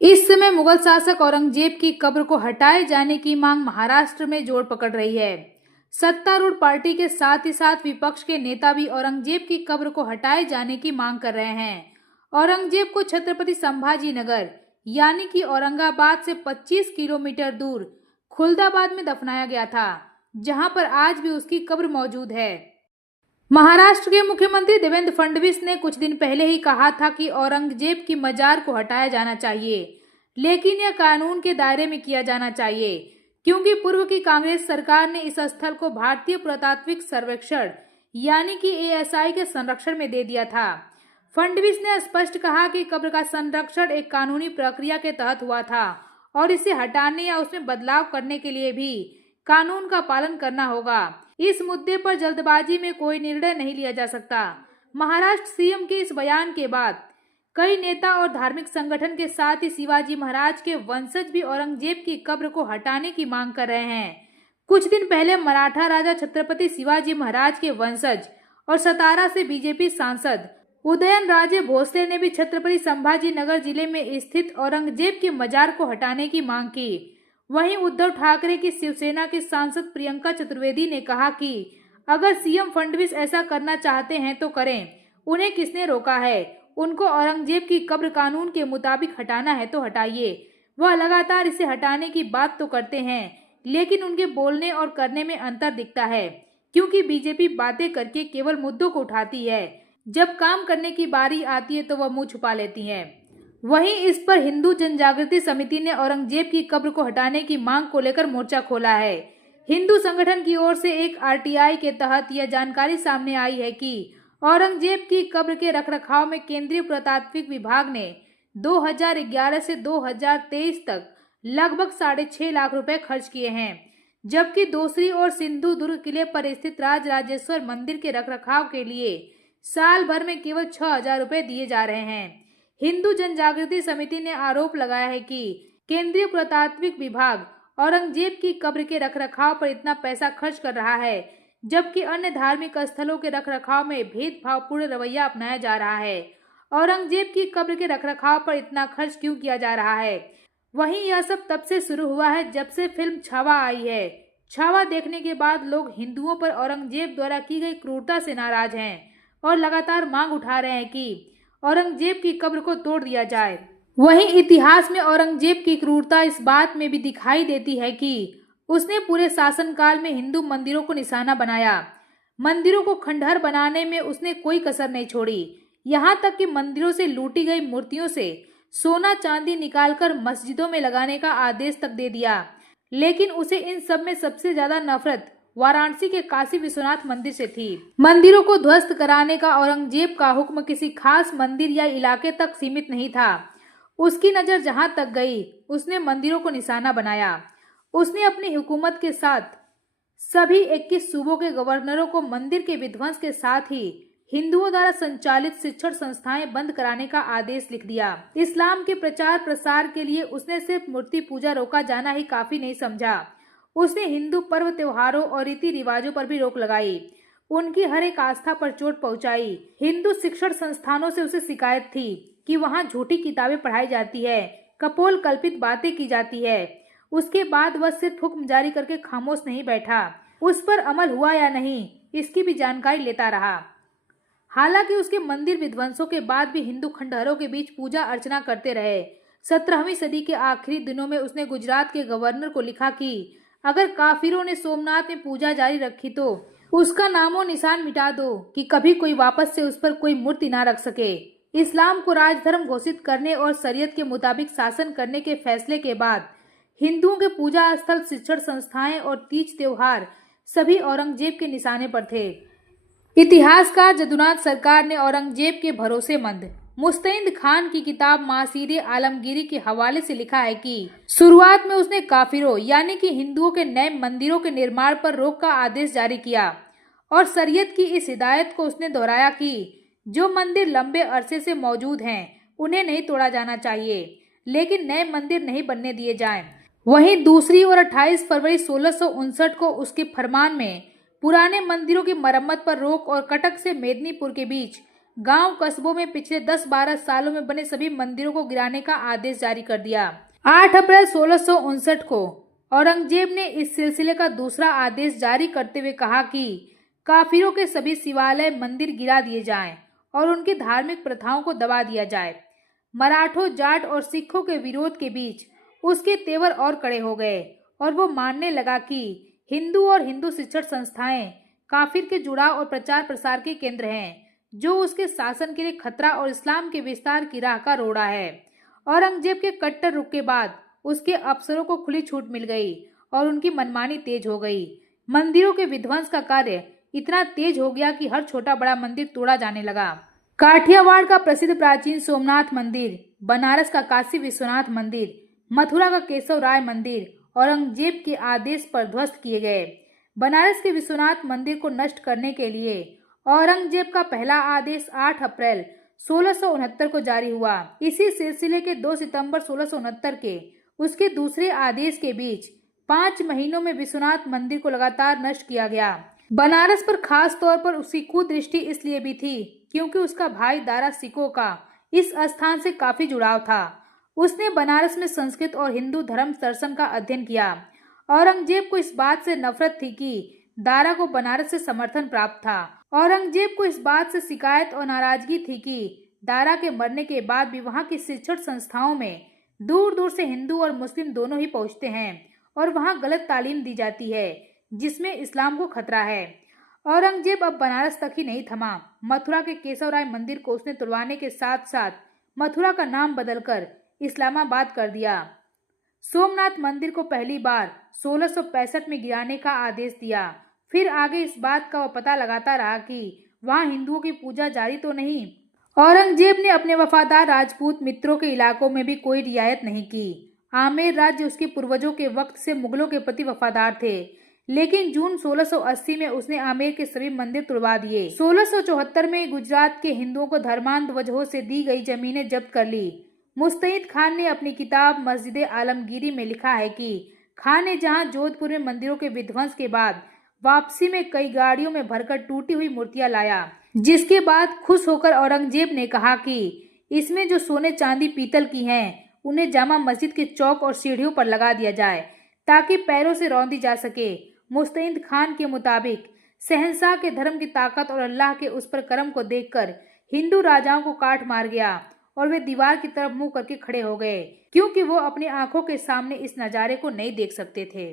इस समय मुगल शासक औरंगजेब की कब्र को हटाए जाने की मांग महाराष्ट्र में जोर पकड़ रही है। सत्तारूढ़ पार्टी के साथ ही साथ विपक्ष के नेता भी औरंगजेब की कब्र को हटाए जाने की मांग कर रहे हैं। औरंगजेब को छत्रपति संभाजी नगर यानी कि औरंगाबाद से 25 किलोमीटर दूर खुलदाबाद में दफनाया गया था, जहां पर आज भी उसकी कब्र मौजूद है। महाराष्ट्र के मुख्यमंत्री देवेंद्र फडणवीस ने कुछ दिन पहले ही कहा था कि औरंगजेब की मजार को हटाया जाना चाहिए, लेकिन यह कानून के दायरे में किया जाना चाहिए, क्योंकि पूर्व की कांग्रेस सरकार ने इस स्थल को भारतीय पुरातात्विक सर्वेक्षण यानी कि एएसआई के संरक्षण में दे दिया था। फडणवीस ने स्पष्ट कहा कि कब्र का संरक्षण एक कानूनी प्रक्रिया के तहत हुआ था और इसे हटाने या उसमें बदलाव करने के लिए भी कानून का पालन करना होगा। इस मुद्दे पर जल्दबाजी में कोई निर्णय नहीं लिया जा सकता। महाराष्ट्र सीएम के इस बयान के बाद कई नेता और धार्मिक संगठन के साथ ही शिवाजी महाराज के वंशज भी औरंगजेब की कब्र को हटाने की मांग कर रहे हैं। कुछ दिन पहले मराठा राजा छत्रपति शिवाजी महाराज के वंशज और सतारा से बीजेपी सांसद उदयनराजे भोसले ने भी छत्रपति संभाजी नगर जिले में स्थित औरंगजेब की मजार को हटाने की मांग की। वहीं उद्धव ठाकरे की शिवसेना की सांसद प्रियंका चतुर्वेदी ने कहा कि अगर सीएम फडणवीस ऐसा करना चाहते हैं तो करें, उन्हें किसने रोका है। उनको औरंगजेब की कब्र कानून के मुताबिक हटाना है तो हटाइए। वह लगातार इसे हटाने की बात तो करते हैं, लेकिन उनके बोलने और करने में अंतर दिखता है, क्योंकि बीजेपी बातें करके केवल मुद्दों को उठाती है, जब काम करने की बारी आती है तो वह मुंह छुपा लेती है। वहीं इस पर हिंदू जनजागृति समिति ने औरंगजेब की कब्र को हटाने की मांग को लेकर मोर्चा खोला है। हिंदू संगठन की ओर से एक आरटीआई के तहत यह जानकारी सामने आई है कि औरंगजेब की कब्र के रखरखाव में केंद्रीय पुरातात्विक विभाग ने 2011 से 2023 तक लगभग 6.5 लाख रुपए खर्च किए हैं, जबकि दूसरी ओर सिंधु दुर्ग किले पर स्थित राजराजेश्वर मंदिर के रखरखाव के लिए साल भर में केवल 6,000 रुपए दिए जा रहे हैं। हिंदू जनजागृति समिति ने आरोप लगाया है कि केंद्रीय पुरातात्विक विभाग औरंगजेब की कब्र के रखरखाव पर इतना पैसा खर्च कर रहा है, जबकि अन्य धार्मिक स्थलों के रखरखाव में भेदभावपूर्ण रवैया अपनाया जा रहा है। औरंगजेब की कब्र के रखरखाव पर इतना खर्च क्यों किया जा रहा है? वहीं यह सब तब से शुरू हुआ है जब से फिल्म छावा आई है। छावा देखने के बाद लोग हिंदुओं पर औरंगजेब द्वारा की गई क्रूरता से नाराज हैं और लगातार मांग उठा रहे हैं कि औरंगजेब की कब्र को तोड़ दिया जाए। वहीं इतिहास में औरंगजेब की क्रूरता इस बात में भी दिखाई देती है कि उसने पूरे शासनकाल में हिंदू मंदिरों को निशाना बनाया। मंदिरों को खंडहर बनाने में उसने कोई कसर नहीं छोड़ी। यहाँ तक कि मंदिरों से लूटी गई मूर्तियों से सोना चांदी निकालकर मस्जिदों में लगाने का आदेश तक दे दिया। लेकिन उसे इन सब में सबसे ज्यादा नफरत वाराणसी के काशी विश्वनाथ मंदिर से थी। मंदिरों को ध्वस्त कराने का औरंगजेब का हुक्म किसी खास मंदिर या इलाके तक सीमित नहीं था। उसकी नजर जहां तक गई, उसने मंदिरों को निशाना बनाया। उसने अपनी हुकूमत के साथ सभी 21 सूबों के गवर्नरों को मंदिर के विध्वंस के साथ ही हिंदुओं द्वारा संचालित शिक्षण संस्थाएं बंद कराने का आदेश लिख दिया। इस्लाम के प्रचार प्रसार के लिए उसने सिर्फ मूर्ति पूजा रोका जाना ही काफी नहीं समझा। उसने हिंदू पर्व त्योहारों और रीति रिवाजों पर भी रोक लगाई। उनकी हर एक आस्था पर चोट पहुंचाई। हिंदू शिक्षण संस्थानों से उसे शिकायत थी कि वहां झूठी किताबें पढ़ाई जाती है, कपोल कल्पित बातें की जाती है। उसके बाद वह सिर्फ हुक्म जारी करके खामोश नहीं बैठा, उस पर अमल हुआ या नहीं इसकी भी जानकारी लेता रहा। हालांकि उसके मंदिर विध्वंसों के बाद भी हिंदू खंडहरों के बीच पूजा अर्चना करते रहे। 17वीं सदी के आखिरी दिनों में उसने गुजरात के गवर्नर को लिखा कि अगर काफिरों ने सोमनाथ में पूजा जारी रखी तो उसका नामो निशान मिटा दो कि कभी कोई वापस से उस पर कोई मूर्ति ना रख सके। इस्लाम को राजधर्म घोषित करने और शरीयत के मुताबिक शासन करने के फैसले के बाद हिंदुओं के पूजा स्थल, शिक्षण संस्थाएं और तीज त्योहार सभी औरंगजेब के निशाने पर थे। इतिहासकार जदुनाथ सरकार ने औरंगजेब के भरोसेमंद मुस्तैद खान की किताब मासीरे आलमगीरी के हवाले से लिखा है कि शुरुआत में उसने काफिरों यानी कि हिंदुओं के नए मंदिरों के निर्माण पर रोक का आदेश जारी किया और शरीयत की इस हिदायत को उसने दोहराया कि जो मंदिर लंबे अरसे से मौजूद हैं उन्हें नहीं तोड़ा जाना चाहिए, लेकिन नए मंदिर नहीं बनने दिए जाएं। वहीं दूसरी ओर 28 फरवरी 1659 को उसके फरमान में पुराने मंदिरों की मरम्मत पर रोक और कटक से मेदिनीपुर के बीच गांव कस्बों में पिछले 10-12 सालों में बने सभी मंदिरों को गिराने का आदेश जारी कर दिया। 8 अप्रैल 1659 को औरंगजेब ने इस सिलसिले का दूसरा आदेश जारी करते हुए कहा कि काफिरों के सभी शिवालय मंदिर गिरा दिए जाएं और उनकी धार्मिक प्रथाओं को दबा दिया जाए। मराठों, जाट और सिखों के विरोध के बीच उसके तेवर और कड़े हो गए और वो मानने लगा कि हिंदू और हिंदू शिक्षण संस्थाएं काफिर के जुड़ाव और प्रचार प्रसार के केंद्र हैं, जो उसके शासन के लिए खतरा और इस्लाम के विस्तार की राह का रोड़ा है। औरंगजेब के कट्टर रुख के बाद उसके अफसरों को खुली छूट मिल गई और उनकी मनमानी तेज हो गई। मंदिरों के विध्वंस का कार्य इतना तेज हो गया कि हर छोटा बड़ा मंदिर तोड़ा जाने लगा। काठियावाड़ का प्रसिद्ध प्राचीन सोमनाथ मंदिर, बनारस का काशी विश्वनाथ मंदिर, मथुरा का केशव राय मंदिर औरंगजेब के आदेश पर ध्वस्त किए गए। बनारस के विश्वनाथ मंदिर को नष्ट करने के लिए औरंगजेब का पहला आदेश 8 अप्रैल 1669 को जारी हुआ। इसी सिलसिले के 2 सितंबर 1669 के उसके दूसरे आदेश के बीच 5 महीनों में विश्वनाथ मंदिर को लगातार नष्ट किया गया। बनारस पर खास तौर पर उसकी कुदृष्टि इसलिए भी थी क्योंकि उसका भाई दारा सिकोह का इस स्थान से काफी जुड़ाव था। उसने बनारस में संस्कृत और हिंदू धर्म दर्शन का अध्ययन किया। औरंगजेब को इस बात से नफरत थी कि दारा को बनारस से समर्थन प्राप्त था। औरंगजेब को इस बात से शिकायत और नाराजगी थी कि दारा के मरने के बाद भी वहां की शिक्षण संस्थाओं में दूर दूर से हिंदू और मुस्लिम दोनों ही पहुंचते हैं और वहां गलत तालीम दी जाती है जिसमें इस्लाम को खतरा है। औरंगजेब अब बनारस तक ही नहीं थमा। मथुरा के केशव राय मंदिर को उसने तुड़वाने के साथ साथ मथुरा का नाम बदलकर इस्लामाबाद कर दिया। सोमनाथ मंदिर को पहली बार 1665 में गिराने का आदेश दिया। फिर आगे इस बात का वह पता लगाता रहा कि वहां हिंदुओं की पूजा जारी तो नहीं। औरंगजेब ने अपने वफादार राजपूत मित्रों के इलाकों में भी कोई रियायत नहीं की। आमेर राज्य उसके पूर्वजों के वक्त से मुगलों के प्रति वफादार थे, लेकिन जून 1680 में उसने आमेर के सभी मंदिर तुड़वा दिए। 1674 में गुजरात के हिंदुओं को धर्मांध वजहों से दी गई जमीनें जब्त कर ली। मुस्तैद खान ने अपनी किताब मस्जिद आलमगीरी में लिखा है कि खान ने जहां जोधपुर में मंदिरों के विध्वंस के बाद वापसी में कई गाड़ियों में भरकर टूटी हुई मूर्तियां लाया, जिसके बाद खुश होकर औरंगजेब ने कहा कि इसमें जो सोने चांदी पीतल की हैं उन्हें जामा मस्जिद के चौक और सीढ़ियों पर लगा दिया जाए ताकि पैरों से रौंदी जा सके। मुस्तैद खान के मुताबिक शहंशाह के धर्म की ताकत और अल्लाह के उस पर करम को देखकर हिंदू राजाओं को काट मार गया और वे दीवार की तरफ मुंह करके खड़े हो गए, क्योंकि वो अपनी आंखों के सामने इस नजारे को नहीं देख सकते थे।